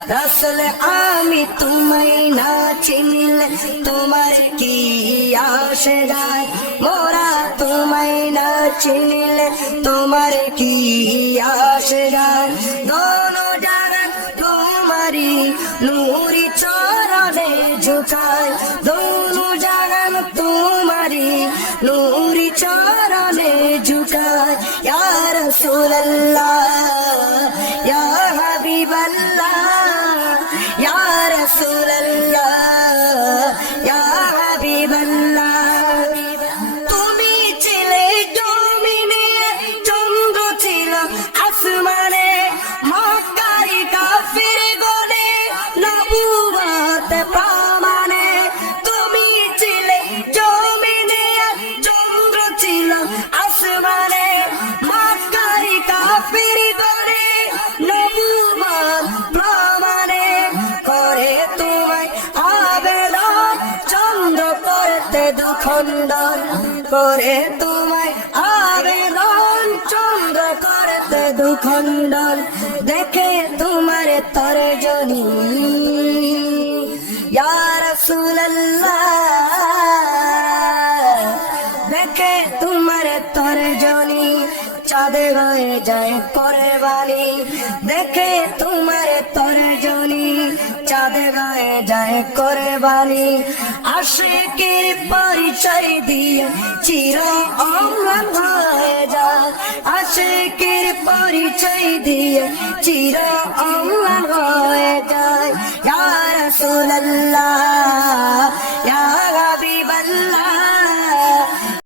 রাসূল আমি তোমায় না চিনলে তোমার কি আসে যায়, মোরা তোমায় না চিনলে তোমার কি আসে যায়। দোনো জাহান তোমারি নূরি চরণে ঝুঁকায়, দোনো জাহান তোমারি নূরি চরণে ঝুঁকায়। ইয়া রাসূলুল্লাহ ইয়া হাবিবাল্লাহ ইয়া রাসূলুল্লাহ ইয়া হাবিবাল্লাহ। তুমি ছিলে জমিনে, চন্দ্র ছিল আসমানে, মক্কায় কাফির গনে নবুয়ত প্রমাণে। তুমি ছিলে জমিনে, চন্দ্র ছিল আসমানে, মক্কায় কাফির গনে নবুয়ত প্রমাণে। করে তোমায় আবেদন চন্দ্র করতে দুখণ্ডন, করে তোমায় আবেদন চন্দ্র করতে দুখণ্ডন। দেখে তোমার তর্জনী ইয়া রাসূলুল্লাহ, দেখে তোমার তর্জনী চাঁদ হয়ে যায় কোরবানি। দেখে তোমার তর্জনী চাঁদ হয়ে যায় কোরবানি। আশিকের পরিচয় দিয়ে চির অম্লান হয়ে যায়, আশিকের পরিচয় দিয়ে চির অম্লান হয়ে যায়। ইয়া রাসূলুল্লাহ ইয়া